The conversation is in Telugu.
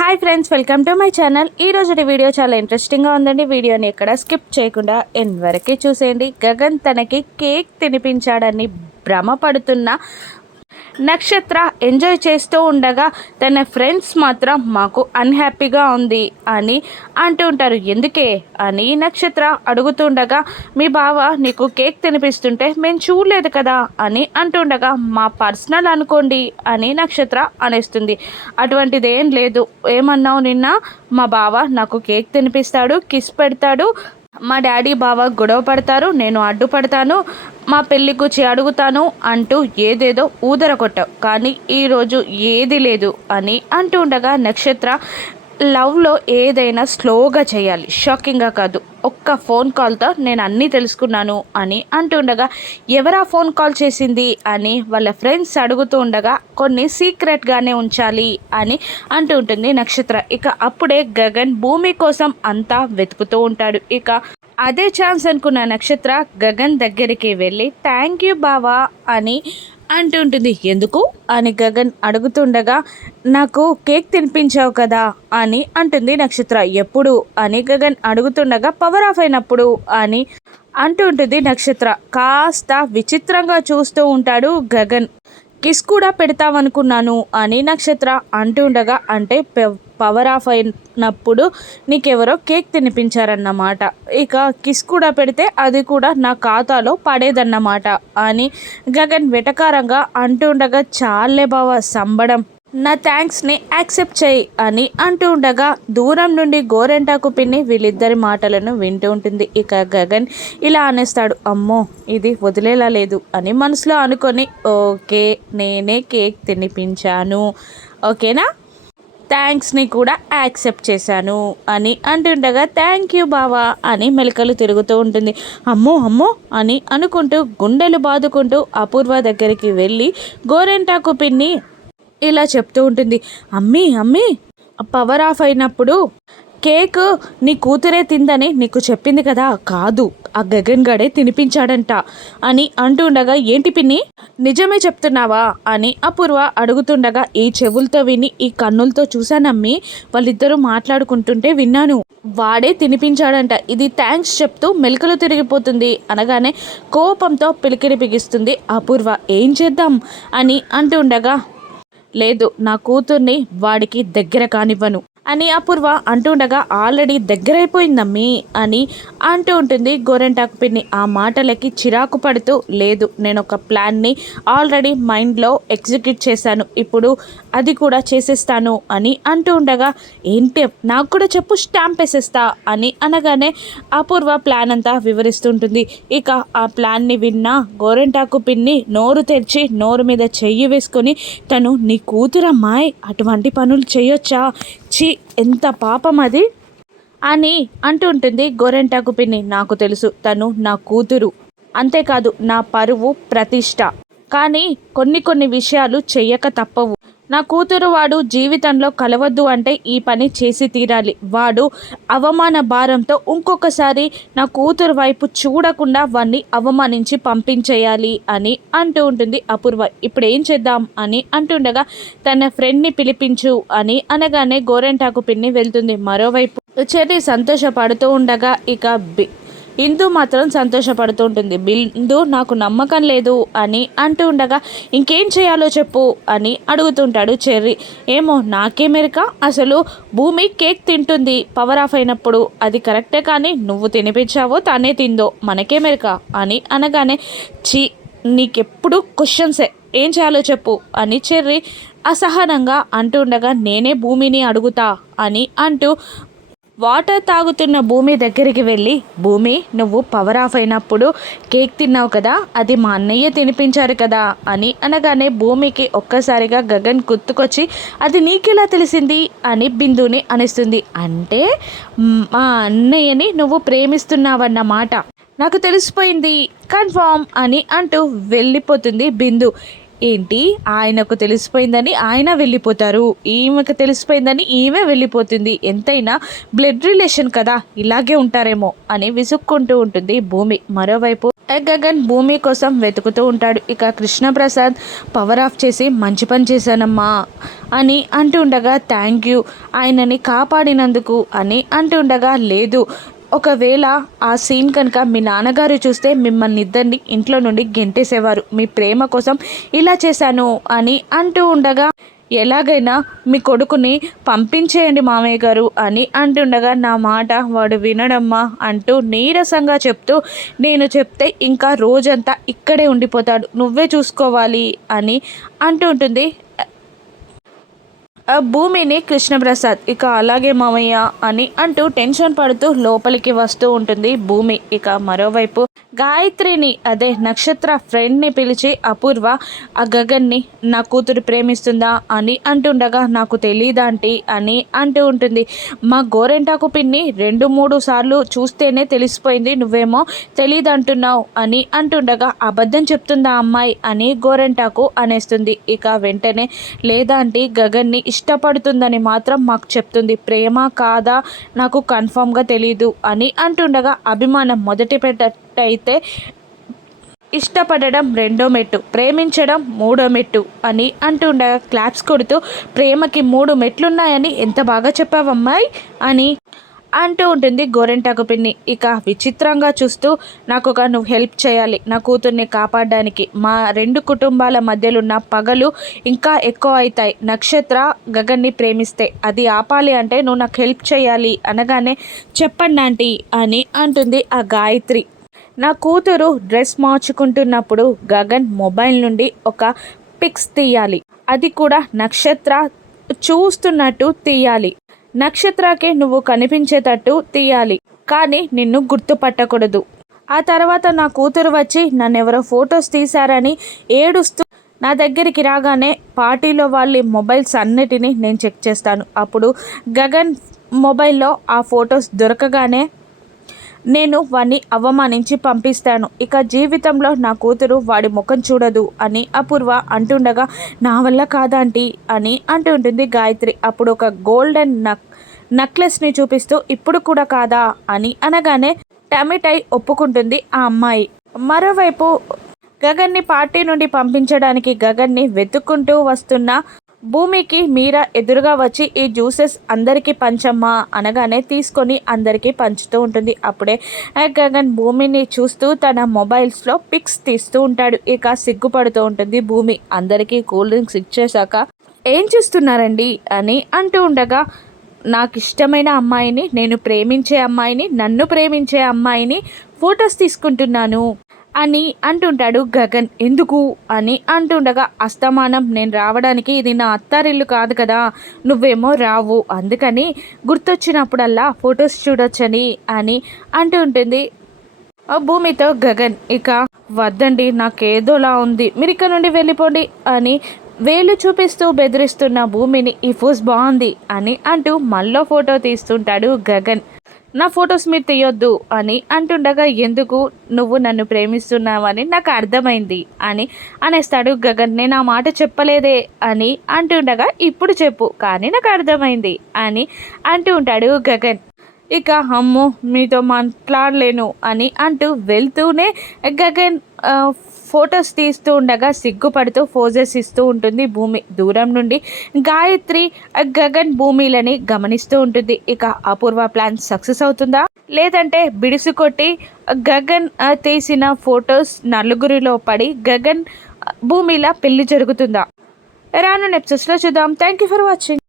Hi friends welcome to my channel. ఈ రోజు వీడియో చాలా ఇంట్రెస్టింగ్గా ఉందండి. వీడియోని ఎక్కడ స్కిప్ చేయకుండా ఎన్ వరకే చూసేయండి. గగన్ తనకి కేక్ తినిపించాడని భ్రమపడుతున్న నక్షత్ర ఎంజాయ్ చేస్తూ ఉండగా తన ఫ్రెండ్స్ మాత్రం మాకు అన్హ్యాపీగా ఉంది అని అంటూ ఉంటారు. ఎందుకే అని నక్షత్ర అడుగుతుండగా మీ బావ నీకు కేక్ తినిపిస్తుంటే మేము చూడలేదు కదా అని అంటుండగా మా పర్సనల్ అనుకోండి అని నక్షత్ర అనేస్తుంది. అటువంటిది ఏం లేదు. ఏమన్నావు నిన్న? మా బావ నాకు కేక్ తినిపిస్తాడు కిస్ పెడతాడు మా డాడీ బావ గొడవ పడతారు నేను అడ్డుపడతాను మా పెళ్ళి గుచ్చి అడుగుతాను అంటూ ఏదేదో ఊదర కొట్టావు కానీ ఈరోజు ఏది లేదు అని అంటూ ఉండగా నక్షత్ర లవ్లో ఏదైనా స్లోగా చేయాలి. షాకింగ్గా కాదు. ఒక్క ఫోన్ కాల్తో నేను అన్నీ తెలుసుకున్నాను అని అంటుండగా ఎవరా ఫోన్ కాల్ చేసింది? అని వాళ్ళ ఫ్రెండ్స్ అడుగుతూ ఉండగా కొన్ని సీక్రెట్గానే ఉంచాలి అని అంటూ ఉంటుంది నక్షత్ర. ఇక అప్పుడే గగన్ భూమి కోసం అంతా వెతుకుతూ ఉంటాడు. ఇక అదే ఛాన్స్ అనుకున్న నక్షత్ర గగన్ దగ్గరికి వెళ్ళి థ్యాంక్ యూ బావా అని అంటుంటుంది ఎందుకు? అని గగన్ అడుగుతుండగా నాకు కేక్ తినిపించావు కదా అని అంటుంది నక్షత్ర. ఎప్పుడు? అని గగన్ అడుగుతుండగా పవర్ ఆఫ్ అయినప్పుడు అని అంటుంటుంది నక్షత్ర. కాస్త విచిత్రంగా చూస్తూ ఉంటాడు గగన్. కిస్ కూడా పెడతావనుకున్నాను అని నక్షత్ర అంటుండగా అంటే పవర్ ఆఫ్ అయినప్పుడు నీకెవరో కేక్ తినిపించారన్నమాట. ఇక కిస్ కూడా పెడితే అది కూడా నా ఖాతాలో పడేదన్నమాట అని గగన్ వెటకారంగా అంటుండగా చాలే బావ సంబడం. నా థ్యాంక్స్ని యాక్సెప్ట్ చేయి అని అంటూ ఉండగా దూరం నుండి గోరెంటాకు పిన్ని వీళ్ళిద్దరి మాటలను వింటూ ఉంటుంది. ఇక గగన్ ఇలా అనేస్తాడు అమ్మో ఇది వదిలేలా లేదు అని మనసులో అనుకొని ఓకే నేనే కేక్ తినిపించాను. ఓకేనా? థ్యాంక్స్ని కూడా యాక్సెప్ట్ చేశాను అని అంటుండగా థ్యాంక్ యూ బావా అని మెలకలు తిరుగుతూ ఉంటుంది. అమ్మో అమ్మో అని అనుకుంటూ గుండెలు బాదుకుంటూ అపూర్వ దగ్గరికి వెళ్ళి గోరెంటాకు పిన్ని ఇలా చెప్తూ ఉంటుంది. అమ్మీ అమ్మీ పవర్ ఆఫ్ అయినప్పుడు కేక్ నీ కూతురే తిందని నీకు చెప్పింది కదా? కాదు. ఆ గగన్ గడే తినిపించాడంట. అని అంటుండగా ఏంటి పిన్ని? నిజమే చెప్తున్నావా? అని అపూర్వ అడుగుతుండగా ఈ చెవులతో విని ఈ కన్నులతో చూశానమ్మి వాళ్ళిద్దరూ మాట్లాడుకుంటుంటే విన్నాను. వాడే తినిపించాడంట. ఇది థ్యాంక్స్ చెప్తూ మెలకలు తిరిగిపోతుంది. అనగానే కోపంతో పిలికిడి బిగిస్తుంది అపూర్వ. ఏం చేద్దాం? అని అంటుండగా లేదు. నా కూతుర్ని వాడికి దగ్గర కానివ్వను. అని అపూర్వ అంటుండగా ఆల్రెడీ దగ్గరైపోయిందమ్మి అని అంటూ ఉంటుంది. గోరెంటాకు పిన్ని ఆ మాటలకి చిరాకు పడుతూ లేదు నేను ఒక ప్లాన్ని ఆల్రెడీ మైండ్లో ఎగ్జిక్యూట్ చేశాను. ఇప్పుడు అది కూడా చేసేస్తాను అని అంటూ ఉండగా ఏంటి? నాకు కూడా చెప్పు స్టాంప్ వేసేస్తా అని అనగానే అపూర్వ ప్లాన్ అంతా వివరిస్తుంటుంది. ఇక ఆ ప్లాన్ని విన్నా గోరెంటాకు పిన్ని నోరు తెరిచి నోరు మీద చెయ్యి వేసుకొని తను నీ కూతురమ్మాయి? అటువంటి పనులు చేయొచ్చా? చి ఎంత పాపం అది? అని అంటుంటుంది గోరెంటాకు పిన్ని. నాకు తెలుసు తను నా కూతురు. అంతేకాదు నా పరువు ప్రతిష్ట. కానీ కొన్ని కొన్ని విషయాలు చెయ్యక తప్పవు. నా కూతురు వాడు జీవితంలో కలవద్దు అంటే ఈ పని చేసి తీరాలి. వాడు అవమాన భారంతో ఇంకొకసారి నా కూతురు వైపు చూడకుండా వాడిని అవమానించి పంపించేయాలి అని అంటూ ఉంటుంది అపూర్వ. ఇప్పుడు ఏం చేద్దాం అని అంటుండగా తన ఫ్రెండ్ని పిలిపించు అని అనగానే గోరెంటాకు పిన్ని వెళ్తుంది. మరోవైపు చెర్రీ సంతోషపడుతూ ఉండగా ఇక బి ఇందు మాత్రం సంతోషపడుతూ ఉంటుంది. బిందు నాకు నమ్మకం లేదు అని అంటూ ఉండగా ఇంకేం చేయాలో చెప్పు అని అడుగుతుంటాడు చెర్రీ. ఏమో నాకే మెరక? అసలు భూమి కేక్ తింటుంది పవర్ ఆఫ్ అయినప్పుడు. అది కరెక్టే కానీ నువ్వు తినిపించావో తానే తిందో మనకే మెరక అని అనగానే చీ నీకెప్పుడు క్వశ్చన్సే ఏం చేయాలో చెప్పు అని చెర్రి అసహనంగా అంటుండగా నేనే భూమిని అడుగుతా అని అంటూ వాటర్ తాగుతున్న భూమి దగ్గరికి వెళ్ళి భూమి నువ్వు పవర్ ఆఫ్ అయినప్పుడు కేక్ తిన్నావు కదా అది మా అన్నయ్య తినిపించారు కదా అని అనగానే భూమికి ఒక్కసారిగా గగన్ గుర్తుకొచ్చి అది నీకెలా తెలిసింది? అని బిందుని అనిస్తుంది. అంటే మా అన్నయ్యని నువ్వు ప్రేమిస్తున్నావన్నమాట నాకు తెలిసిపోయింది. కన్ఫామ్ అని అంటూ వెళ్ళిపోతుంది బిందు. ఏంటి? ఆయనకు తెలిసిపోయిందని ఆయన వెళ్ళిపోతారు. ఈమెకు తెలిసిపోయిందని ఈమె వెళ్ళిపోతుంది. ఎంతైనా బ్లడ్ రిలేషన్ కదా ఇలాగే ఉంటారేమో అని విసుక్కుంటూ ఉంటుంది భూమి. మరోవైపు గగన్ భూమి కోసం వెతుకుతూ ఉంటాడు. ఇక కృష్ణప్రసాద్ పవర్ ఆఫ్ చేసి మంచి పని చేశానమ్మా అని అంటుండగా థ్యాంక్ యూ. ఆయనని కాపాడినందుకు అని అంటుండగా లేదు. ఒకవేళ ఆ సీన్ కనుక మీ నాన్నగారు చూస్తే మిమ్మల్ని ఇద్దరిని ఇంట్లో నుండి గెంటేసేవారు. మీ ప్రేమ కోసం ఇలా చేశాను అని అంటూ ఉండగా ఎలాగైనా మీ కొడుకుని పంపించేయండి మామయ్య గారు అని అంటుండగా నా మాట వాడు వినడమ్మా అంటూ నీరసంగా చెప్తూ నేను చెప్తే ఇంకా రోజంతా ఇక్కడే ఉండిపోతాడు. నువ్వే చూసుకోవాలి అని అంటూ ఉంటుంది. భూమిని కృష్ణప్రసాద్ ఇక అలాగే మామయ్య అని అంటూ టెన్షన్ పడుతూ లోపలికి వస్తూ ఉంటుంది భూమి. ఇక మరోవైపు గాయత్రిని అదే నక్షత్ర ఫ్రెండ్ని పిలిచి అపూర్వ ఆ గగన్ని నా కూతురు ప్రేమిస్తుందా? అని అంటుండగా నాకు తెలియదాంటి అని అంటూ ఉంటుంది. మా గోరెంటాకు పిన్ని రెండు మూడు సార్లు చూస్తేనే తెలిసిపోయింది నువ్వేమో తెలియదంటున్నావు అని అంటుండగా అబద్ధం చెప్తుందా అమ్మాయి? అని గోరెంటాకు అనేస్తుంది. ఇక వెంటనే లేదాంటి గగన్ని ఇష్టపడుతుందని మాత్రం మాకు చెప్తుంది. ప్రేమ కాదా నాకు కన్ఫామ్గా తెలీదు అని అంటుండగా అభిమానం మొదటి పెట్టయితే ఇష్టపడడం రెండో మెట్టు ప్రేమించడం మూడో మెట్టు అని అంటుండగా క్లాప్స్ కొడుతూ ప్రేమకి మూడు మెట్లున్నాయని ఎంత బాగా చెప్పావమ్మాయి అని అంటూ ఉంటుంది గోరెంటాకు పిన్ని. ఇక విచిత్రంగా చూస్తూ నాకు ఒక నువ్వు హెల్ప్ చేయాలి. నా కూతుర్ని కాపాడడానికి మా రెండు కుటుంబాల మధ్యలున్న పగలు ఇంకా ఎక్కువ అవుతాయి. నక్షత్ర గగన్ని ప్రేమిస్తే అది ఆపాలి అంటే నువ్వు నాకు హెల్ప్ చేయాలి అనగానే చెప్పండి ఆంటీ అని అంటుంది ఆ గాయత్రి. నా కూతురు డ్రెస్ మార్చుకుంటున్నప్పుడు గగన్ మొబైల్ నుండి ఒక పిక్స్ తీయాలి. అది కూడా నక్షత్ర చూస్తున్నట్టు తీయాలి. నక్షత్రాకే నువ్వు కనిపించేటట్టు తీయాలి కానీ నిన్ను గుర్తుపట్టకూడదు. ఆ తర్వాత నా కూతురు వచ్చి నన్నెవరో ఫొటోస్ తీశారని ఏడుస్తూ నా దగ్గరికి రాగానే పార్టీలో వాళ్ళ మొబైల్స్ అన్నిటినీ నేను చెక్ చేస్తాను. అప్పుడు గగన్ మొబైల్లో ఆ ఫొటోస్ దొరకగానే నేను వాణ్ణి అవమానించి పంపిస్తాను. ఇక జీవితంలో నా కూతురు వాడి ముఖం చూడదు అని అపూర్వ అంటుండగా నా వల్ల కాదంటీ అని అంటుంటుంది గాయత్రి. అప్పుడు ఒక గోల్డెన్ నక్ నక్లెస్ని చూపిస్తూ ఇప్పుడు కూడా కాదా అని అనగానే టమిటై ఒప్పుకుంటుంది ఆ అమ్మాయి. మరోవైపు గగన్ని పార్టీ నుండి పంపించడానికి గగన్ని వెతుక్కుంటూ వస్తున్న భూమికి మీరా ఎదురుగా వచ్చి ఈ జ్యూసెస్ అందరికీ పంచమ్మా అనగానే తీసుకొని అందరికీ పంచుతూ ఉంటుంది. అప్పుడే గగన్ భూమిని చూస్తూ తన మొబైల్స్లో పిక్స్ తీస్తూ ఉంటాడు. ఇక సిగ్గుపడుతూ ఉంటుంది భూమి. అందరికీ కూల్ డ్రింక్స్ ఇచ్చేశాక ఏం చేస్తున్నారండి? అని అంటూ ఉండగా నాకు ఇష్టమైన అమ్మాయిని నేను ప్రేమించే అమ్మాయిని నన్ను ప్రేమించే అమ్మాయిని ఫొటోస్ తీసుకుంటున్నాను. అని అంటుంటాడు గగన్. ఎందుకు? అని అంటుండగా అస్తమానం నేను రావడానికి ఇది నా అత్తారిల్లు కాదు కదా నువ్వేమో రావు అందుకని గుర్తొచ్చినప్పుడల్లా ఫొటోస్ చూడొచ్చని అని అంటూ ఉంటుంది భూమితో గగన్. ఇక వద్దండి నాకేదోలా ఉంది మీరు ఇక్కడ నుండి వెళ్ళిపోండి అని వేలు చూపిస్తూ బెదిరిస్తున్న భూమిని ఈ ఫోజ్ బాగుంది అని అంటూ మళ్ళీ ఫోటో తీస్తుంటాడు గగన్. నా ఫొటోస్ మీరు తీయొద్దు అని అంటుండగా ఎందుకు నువ్వు నన్ను ప్రేమిస్తున్నావని నాకు అర్థమైంది అని అనేస్తాడు గగన్. నేను ఆ మాట చెప్పలేదే అని అంటుండగా ఇప్పుడు చెప్పు కానీ నాకు అర్థమైంది అని అంటూ ఉంటాడు గగన్. ఇక అమ్మో మీతో మాట్లాడలేను అని అంటూ వెళ్తూనే గగన్ ఫొటోస్ తీస్తూ ఉండగా సిగ్గుపడుతూ ఫోజెస్ ఇస్తూ ఉంటుంది భూమి దూరం నుండి. గాయత్రి గగన్ భూమిలని గమనిస్తూ ఉంటుంది. ఇక అపూర్వ ప్లాన్ సక్సెస్ అవుతుందా? లేదంటే బిడుసు కొట్టి గగన్ తీసిన ఫొటోస్ నలుగురిలో పడి గగన్ భూమిలా పెళ్ళి జరుగుతుందా? రాను నెప్సెస్లో చూద్దాం. Thank you for watching